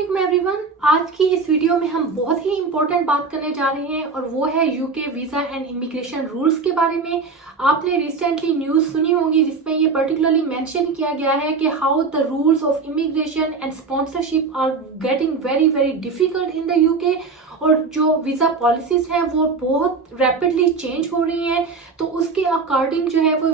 अस्सलामुअलैकुम एवरीवन। आज की इस वीडियो में हम बहुत ही इंपॉर्टेंट बात करने जा रहे हैं और वो है UK visa and immigration rules के बारे में। आपने रिसेंटली न्यूज़ सुनी होगी जिसमें ये पर्टिकुलरली मेंशन किया गया है कि how the rules of immigration and sponsorship are getting very very difficult in the UK और जो वीज़ा पॉलिसीज हैं वो बहुत रैपिडली चेंज हो रही हैं। तो उसके अकॉर्डिंग जो है वो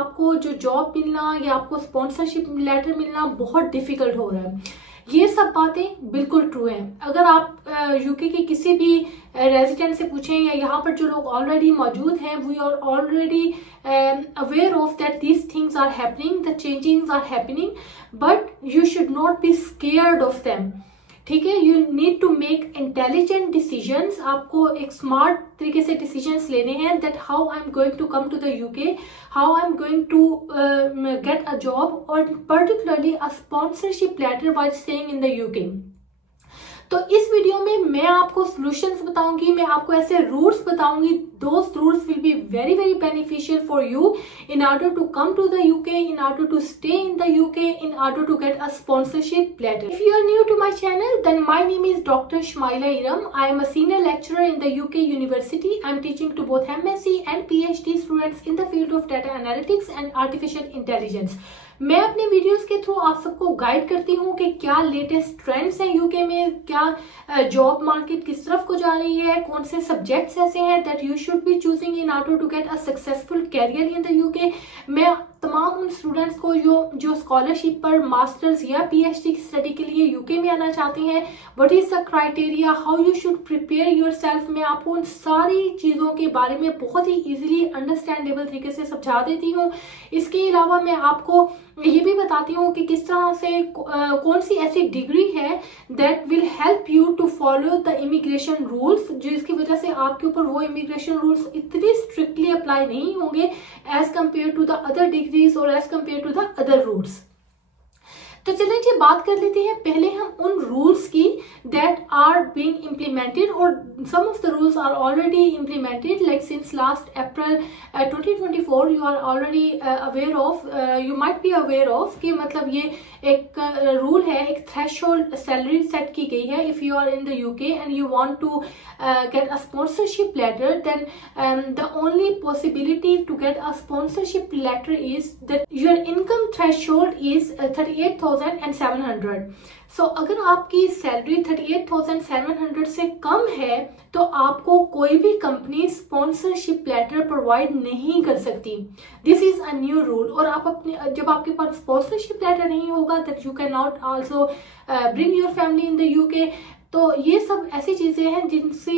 आपको जो जॉब मिलना या आपको स्पॉन्सरशिप लेटर मिलना बहुत डिफिकल्ट हो रहा है। ये सब बातें बिल्कुल ट्रू हैं। अगर आप यूके के किसी भी रेजिडेंट से पूछें या यहाँ पर जो लोग ऑलरेडी मौजूद हैं, we are already aware of that these things are happening, the changings are happening, but you should not be scared of them. ठीक है, you need to make intelligent decisions. आपको एक स्मार्ट तरीके से डिसीजंस लेने हैं that how I am going to come to the UK, how I am going to get a job और particularly a sponsorship letter while staying in the UK. तो इस video में मैं आपको सॉल्यूशंस बताऊंगी, मैं आपको ऐसे रूट्स बताऊंगी। Those routes will be very very beneficial for you in order to come to the UK, in order to stay in the UK, in order to get a sponsorship letter. If you are new to my channel, then my name is Dr. Shmaila Iram. I am a senior lecturer in the UK University. I am teaching to both MSc and PhD students in the field of data analytics and artificial intelligence. मैं अपने videos के through आप सबको guide करती हूँ कि क्या latest trends हैं यूके में, क्या जॉब मार्केट किस तरफ को जा रही है, कौन से सब्जेक्ट्स ऐसे हैं that you should be choosing in order to get a successful career in the UK. मैं तमाम उन स्टूडेंट्स को जो स्कॉलरशिप पर मास्टर्स या पीएचडी की स्टडी के लिए यूके में आना चाहते हैं, what is the criteria, how you should prepare yourself, मैं आपको उन सारी चीज़ों के बारे में बहुत ही इजीली अंडरस्टैंडेबल तरीके से समझा देती हूँ। इसके अलावा मैं आपको ये भी बताती हूँ कि किस तरह से कौन सी ऐसी डिग्री है that will help you to follow the immigration rules, जिसकी वजह से आपके ऊपर वो इमिग्रेशन रूल्स इतनी स्ट्रिक्टली अप्लाई नहीं होंगे as compare to the other degrees और as compare to the other rules. तो चलिए जी बात कर लेते हैं पहले हम उन रूल्स की दैट आर बीइंग इम्प्लीमेंटेड और some of the rules are already implemented like since last April 2024 you are already aware of, you might be aware of कि मतलब ये एक रूल है, एक थ्रेशोल्ड सैलरी सेट की गई है। If you are in the UK and you want to get a sponsorship letter, then the only possibility to get a sponsorship letter is that your income threshold is 38,700. So अगर आपकी salary 38,700 से कम है तो आपको कोई भी company sponsorship letter provide नहीं कर सकती। This is a new rule. और आप अपने जब आपके पास स्पॉन्सरशिप लेटर नहीं होगा that you can not also bring your family in the UK. तो ये सब ऐसी चीज़ें हैं जिनसे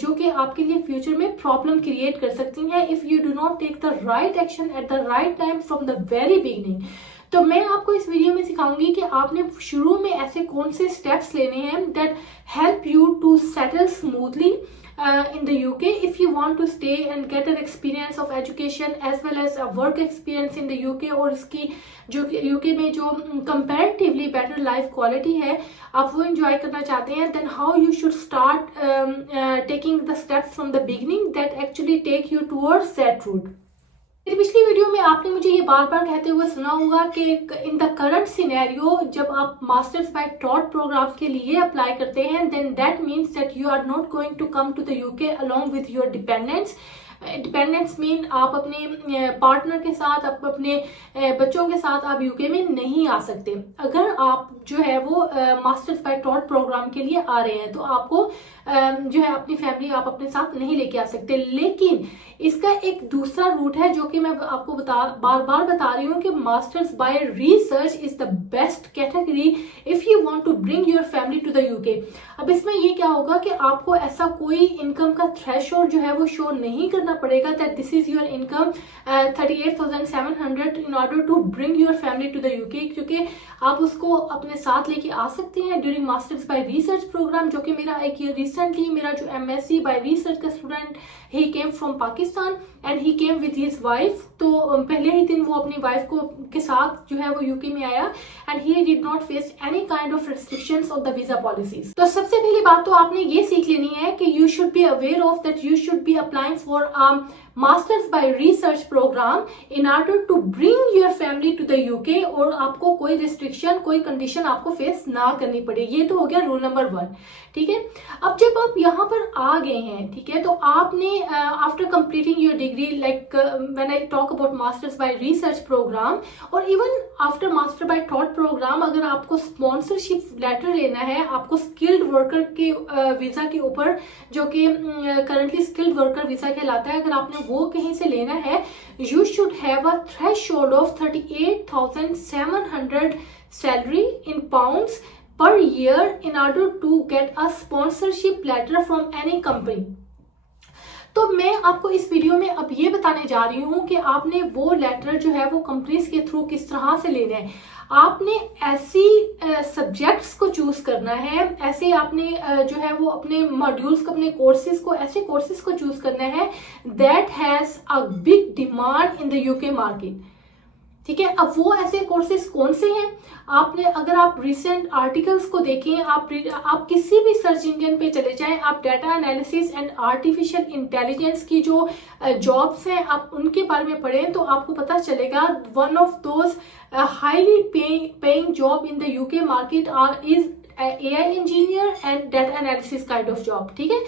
जो कि आपके लिए फ्यूचर में प्रॉब्लम क्रिएट कर सकती हैं if you do not take the right action at the right time from the very beginning. तो मैं आपको इस वीडियो में सिखाऊंगी कि आपने शुरू में ऐसे कौन से स्टेप्स लेने हैं that help you to settle smoothly in the UK if you want to stay and get an experience of education as well as a work experience in the UK। और इसकी जो UK में जो comparatively better life quality है आप वो enjoy करना चाहते हैं, then how you should start taking the steps from the beginning that actually take you towards that route। मेरी पिछली वीडियो में आपने मुझे ये बार बार कहते हुए सुना होगा कि इन द करंट सिनेरियो जब आप मास्टर्स बाय टॉट प्रोग्राम के लिए अप्लाई करते हैं then that means that you are not going to come to the UK along with your dependents. Dependents mean आप अपने पार्टनर के साथ, आप अपने बच्चों के साथ आप यूके में नहीं आ सकते। अगर आप जो है वो मास्टर्स बाय टॉट प्रोग्राम के लिए आ रहे हैं तो आपको जो है अपनी फैमिली आप अपने साथ नहीं लेके आ सकते। लेकिन इसका एक दूसरा रूट है जो कि मैं आपको बार बार बता रही हूँ कि masters by research is the best category if you want to bring your family to the UK. अब इसमें ये क्या होगा कि आपको ऐसा कोई इनकम का थ्रेशोल्ड जो है वो शो नहीं करना पड़ेगा that this is your income 38,700 in order to bring your family to the UK, क्योंकि आप उसको अपने साथ लेके आ सकते हैं during masters by research program जो कि मेरा एक ईयर रिसेंटली मेरा जो MSc बाय रिसर्च का student he came from Pakistan and he came with his wife. तो पहले ही दिन वो अपनी वाइफ को के साथ जो है वो यूके में आया and he did not face any kind of restrictions of the visa policies. तो सबसे पहली बात तो आपने ये सीख लेनी है कि you should be aware of that you should be applying for masters by research program in order to bring your family to the UK, और आपको कोई रिस्ट्रिक्शन, कोई कंडीशन आपको फेस ना करनी पड़े। ये तो हो गया रूल नंबर 1, ठीक है। अब जब आप यहाँ पर आ गए हैं, ठीक है, तो आपने after completing your degree, like when I talk about masters by research program और even after master by taught program, अगर आपको स्पॉन्सरशिप लेटर लेना है, आपको स्किल्ड वर्कर के वीजा के ऊपर, जो कि करंटली स्किल्ड वर्कर वीजा कहलाता है, अगर आपने वो कहीं से लेना है, you should have a threshold of 38,700 salary in pounds per year in order to get a sponsorship letter from any company। तो मैं आपको इस वीडियो में अब ये बताने जा रही हूँ कि आपने वो लेटर जो है वो कंपनीज के थ्रू किस तरह से लेना है। आपने ऐसी सब्जेक्ट्स को चूज करना है, ऐसे आपने जो है वो अपने मॉड्यूल्स को, अपने कोर्सेज को, ऐसे कोर्सेज को चूज करना है that has a big demand in the UK market, ठीक है। अब वो ऐसे कोर्सेज कौन से हैं? आपने, अगर आप रिसेंट आर्टिकल्स को देखें, आप किसी भी सर्च इंजन पे चले जाएं, आप data analysis and artificial intelligence की जो जॉब्स हैं आप उनके बारे में पढ़ें, तो आपको पता चलेगा one of those highly paying job in the UK market is AI engineer and data analysis kind of job, ठीक है।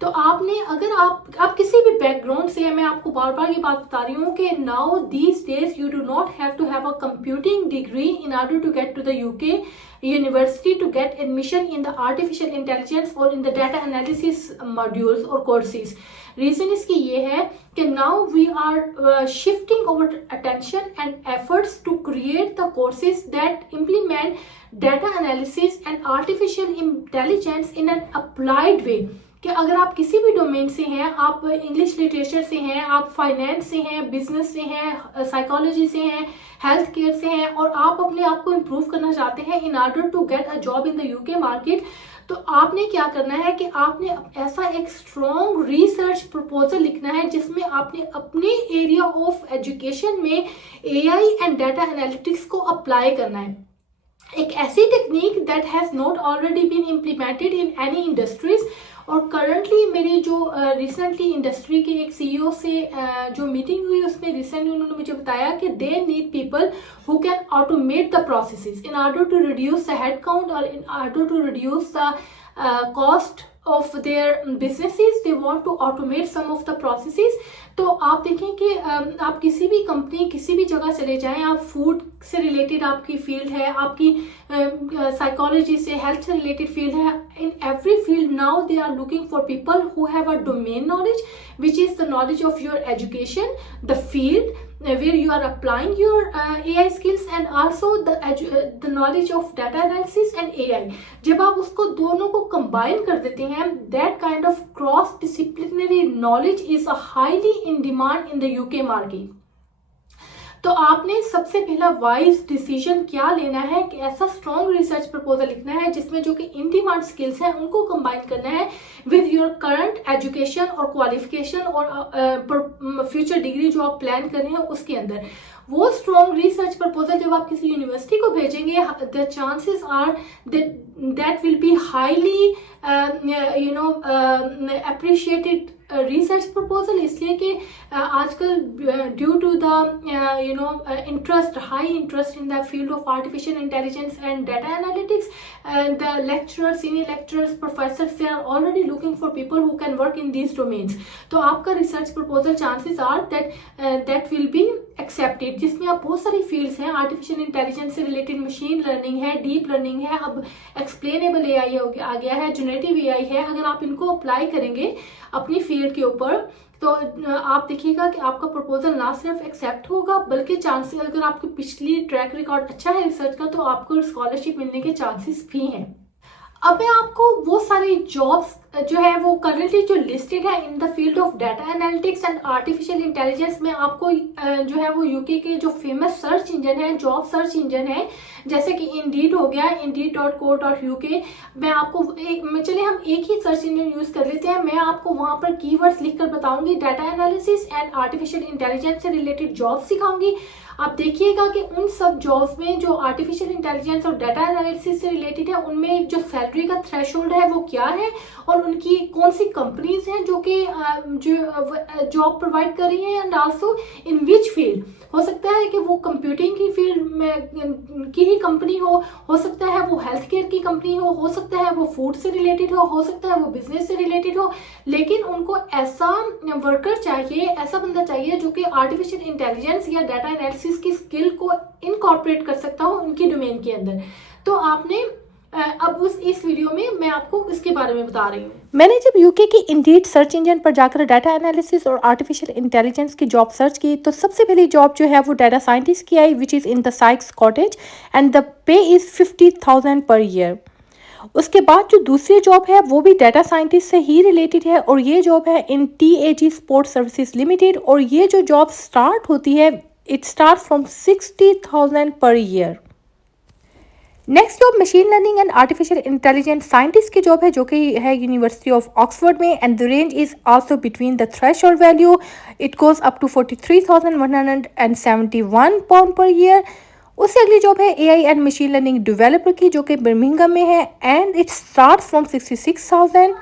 तो आपने, अगर आप किसी भी बैकग्राउंड से, मैं आपको बार बार ये बात बता रही हूँ कि now these days you do not have to have a computing degree in order to get to the UK university to get admission in the artificial intelligence और in the data analysis modules और courses. Reason इसकी ये है कि now we are shifting our attention and efforts to create the courses that implement data analysis and artificial intelligence in an applied way. कि अगर आप किसी भी डोमेन से हैं, आप इंग्लिश लिटरेचर से हैं, आप फाइनेंस से हैं, बिजनेस से हैं, साइकोलॉजी से हैं, हेल्थ केयर से हैं, और आप अपने आप को इम्प्रूव करना चाहते हैं in order to get a job in the UK market, तो आपने क्या करना है कि आपने ऐसा एक स्ट्रॉन्ग रिसर्च प्रपोजल लिखना है जिसमें आपने अपने एरिया ऑफ एजुकेशन में AI एंड डाटा एनालिटिक्स को अप्लाई करना है। एक ऐसी technique that has not already been implemented in any industries. और करंटली मेरी जो रिसेंटली इंडस्ट्री के एक CEO से जो मीटिंग हुई, उसमें रिसेंटली उन्होंने मुझे बताया कि they need people who can automate the processes in order to reduce the head count और in order to reduce the cost of their businesses, they want to automate some of the processes। तो आप देखें कि आप किसी भी company, किसी भी जगह चले जाएं, आप फूड से रिलेटेड आपकी फील्ड है, आपकी साइकोलॉजी से, हेल्थ से रिलेटेड फील्ड है, in every field now they are looking for people who have a domain knowledge which is the knowledge of your education, the field where you are applying your AI skills and also the knowledge of data analysis and AI। जब आप उसको दोनों को combine कर देते हैं, that kind of cross disciplinary knowledge is a highly in demand in the UK market। तो आपने सबसे पहला वाइज डिसीजन क्या लेना है कि ऐसा स्ट्रॉन्ग रिसर्च प्रपोजल लिखना है जिसमें जो कि इन डिमांड स्किल्स हैं उनको कंबाइन करना है विद योर करंट एजुकेशन और क्वालिफिकेशन और फ्यूचर डिग्री जो आप प्लान कर रहे हैं उसके अंदर। वो स्ट्रॉन्ग रिसर्च प्रपोजल जब आप किसी यूनिवर्सिटी को भेजेंगे, the chances are that will be highly appreciated research proposal, इसलिए कि आजकल due to the interest, high interest in the field of artificial intelligence and data analytics, the lecturers, senior lecturers, professors, they are already looking for people who can work in these domains. तो आपका research proposal chances are that will be accepted, जिसमें आप बहुत सारी fields हैं, artificial intelligence से related machine learning है, deep learning है, अब एक्सप्लेनेबल AI आ गया है, जनरेटिव AI है। अगर आप इनको अप्लाई करेंगे अपनी फील्ड के ऊपर तो आप देखिएगा कि आपका प्रपोजल ना सिर्फ एक्सेप्ट होगा बल्कि चांसेस, अगर आपकी पिछली ट्रैक रिकॉर्ड अच्छा है रिसर्च का, तो आपको स्कॉलरशिप मिलने के चांसेस भी हैं। अब मैं आपको वो सारी जॉब्स जो है वो करंटली जो लिस्टेड है इन the field of data analytics and artificial intelligence में, आपको जो है वो यूके के जो फेमस सर्च इंजन है, जॉब सर्च इंजन है, जैसे कि इंडीड हो गया, indeed.co.uk। मैं आपको चलिए हम एक ही सर्च इंजन यूज कर लेते हैं। मैं आपको वहां पर कीवर्ड्स लिखकर बताऊंगी, data analysis and artificial intelligence से रिलेटेड जॉब्स सिखाऊंगी। आप देखिएगा कि उन सब जॉब्स में जो आर्टिफिशियल इंटेलिजेंस और डाटा एनालिसिस से रिलेटेड है, उनमें जो सैलरी का थ्रेशोल्ड है वो क्या है और उनकी कौन सी कंपनीज हैं जो कि जो जॉब प्रोवाइड कर रही हैं, and also in which field. हो सकता है कि वो कंप्यूटिंग की फील्ड में की ही कंपनी हो सकता है वो हेल्थ केयर की कंपनी हो सकता है वो फूड से रिलेटेड हो सकता है वो बिजनेस से रिलेटेड हो, लेकिन उनको ऐसा वर्कर चाहिए, ऐसा बंदा चाहिए जो कि आर्टिफिशियल इंटेलिजेंस या डाटा एनालिसिस की स्किल को इनकॉर्पोरेट कर सकता हो उनकी डोमेन के अंदर। तो आपने अब इस वीडियो में मैं आपको इसके बारे में बता रही हूँ। मैंने जब यूके की इंडीड सर्च इंजन पर जाकर डाटा एनालिसिस और आर्टिफिशियल इंटेलिजेंस की जॉब सर्च की तो सबसे पहली जॉब जो है वो डाटा साइंटिस्ट की आई, which is in the Sykes cottage and the pay is 50,000 per year. उसके बाद जो दूसरी जॉब है वो भी डाटा साइंटिस्ट से ही रिलेटेड है और ये जॉब है इन TAG स्पोर्ट्स सर्विसेज लिमिटेड, और ये जो जॉब स्टार्ट होती है it start from 60,000 per year. Next job machine learning and artificial intelligence scientist की जॉब है जो कि है यूनिवर्सिटी ऑफ ऑक्सफोर्ड में, and the range is also between the threshold value it goes up to 43,171 pound per year. उससे अगली job है AI and machine learning developer की जो कि बर्मिंघम में है, एंड इट स्टार्ट फ्रॉम 66,000।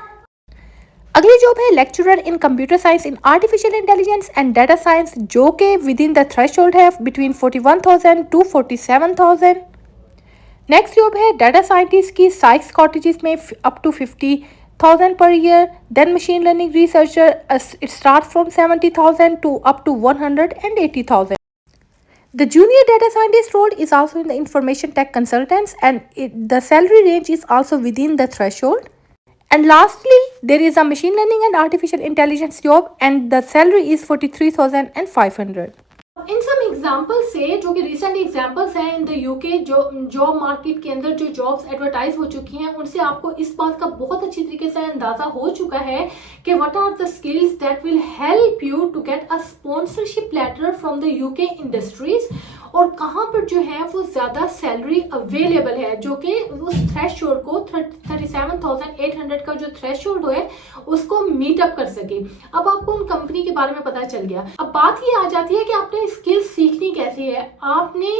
अगली जॉब है lecturer in computer science in artificial intelligence and data science जो कि विद इन द थ्रेशोल्ड है बिटवीन 41,000 टू 47,000। नेक्स्ट जॉब है डाटा साइंटिस्ट की साइक्स कॉटेजेस में up to 50,000 per year. Then machine learning researcher it start from 70,000 to up to 180,000। The junior data scientist role is also in the information tech consultants, and the salary range is also within the threshold. And lastly, there is a machine learning and artificial intelligence job, and the salary is 43,500. इन सब example से जो कि recent examples हैं इन the UK जो job market के अंदर जो jobs advertise हो चुकी हैं उनसे आपको इस बात का बहुत अच्छी तरीके से अंदाजा हो चुका है कि what are the skills that will help you to get a sponsorship letter from the UK industries, और कहाँ पर जो है वो ज्यादा सैलरी अवेलेबल है जो कि उस थ्रेशोल्ड को 37,800 का जो थ्रेशोल्ड है उसको मीट अप कर सके। अब आपको उन कंपनी के बारे में पता चल गया। अब बात ये आ जाती है कि आपने स्किल सीखनी कैसी है। आपने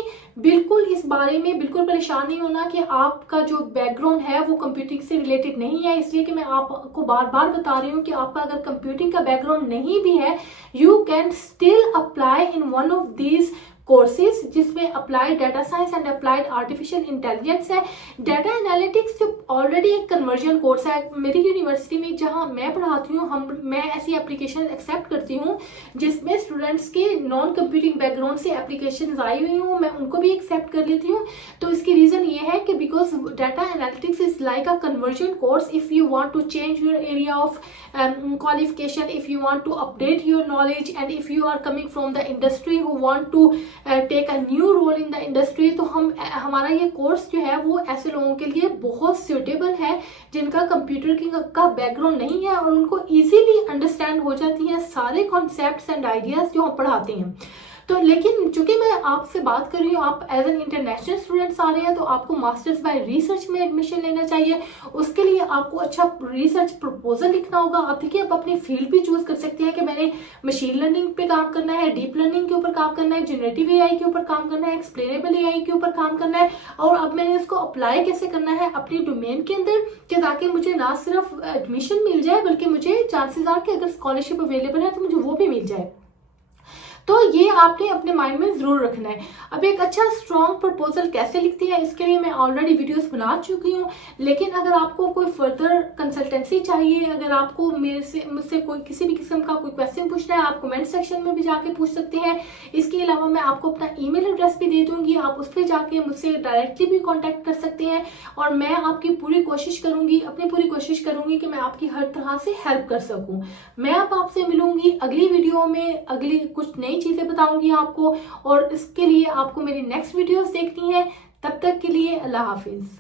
बिल्कुल इस बारे में बिल्कुल परेशान नहीं होना कि आपका जो बैकग्राउंड है वो कंप्यूटिंग से रिलेटेड नहीं है, इसलिए कि मैं आपको बार बार बता रही हूँ कि आपका अगर कंप्यूटिंग का बैकग्राउंड नहीं भी है you can still apply in one of these courses जिसमें applied data science and applied artificial intelligence है। डाटा एनालिटिक्स जो ऑलरेडी एक कन्वर्जन कोर्स है मेरी यूनिवर्सिटी में जहां मैं पढ़ाती हूँ, मैं ऐसी एप्लीकेशन एक्सेप्ट करती हूँ जिसमें स्टूडेंट्स के नॉन कंप्यूटिंग बैकग्राउंड से एप्लीकेशन आई हुई हूँ, मैं उनको भी एक्सेप्ट कर लेती हूँ। तो इसकी रीजन ये है कि because data analytics is like a conversion course. If you want to change your area of qualification, if you want to update your knowledge, and if you are coming from the industry who want to take a new role in the industry, तो हमारा ये course जो है वो ऐसे लोगों के लिए बहुत सूटेबल है जिनका कंप्यूटर का बैकग्राउंड नहीं है और उनको इजीली अंडरस्टैंड हो जाती हैं सारे कॉन्सेप्ट्स एंड आइडियाज जो हम पढ़ाते हैं। तो लेकिन चूंकि मैं आपसे बात कर रही हूँ, आप एज एन इंटरनेशनल स्टूडेंट्स आ रहे हैं तो आपको मास्टर्स बाय रिसर्च में एडमिशन लेना चाहिए। उसके लिए आपको अच्छा रिसर्च प्रपोजल लिखना होगा। आप देखिए आप अपनी फील्ड भी चूज कर सकते हैं कि मैंने मशीन लर्निंग पे काम करना है, डीप लर्निंग के ऊपर काम करना है, जनरेटिव AI के ऊपर काम करना है, एक्सप्लेनेबल AI के ऊपर काम करना है, और अब मैंने इसको अप्लाई कैसे करना है अपनी डोमेन के अंदर कि ताकि मुझे ना सिर्फ एडमिशन मिल जाए बल्कि मुझे चांसेस आर कि अगर स्कॉलरशिप अवेलेबल है तो मुझे वो भी मिल जाए। तो ये आपने अपने माइंड में जरूर रखना है। अब एक अच्छा स्ट्रॉन्ग प्रपोजल कैसे लिखती है इसके लिए मैं ऑलरेडी वीडियोस बना चुकी हूँ, लेकिन अगर आपको कोई फर्दर कंसल्टेंसी चाहिए, अगर आपको मुझसे कोई किसी भी किस्म का कोई क्वेश्चन पूछना है, आप कमेंट सेक्शन में भी जाके पूछ सकते हैं। इसके अलावा मैं आपको अपना ईमेल एड्रेस भी दे दूंगी, आप उस पर जाके मुझसे डायरेक्टली भी कॉन्टेक्ट कर सकते हैं, और मैं आपकी पूरी कोशिश करूंगी, अपनी पूरी कोशिश करूंगी कि मैं आपकी हर तरह से हेल्प कर सकूं। मैं अब आपसे मिलूंगी अगली वीडियो में, अगली कुछ नई चीजें बताऊंगी आपको, और इसके लिए आपको मेरी नेक्स्ट वीडियोस देखनी है। तब तक के लिए अल्लाह हाफिज।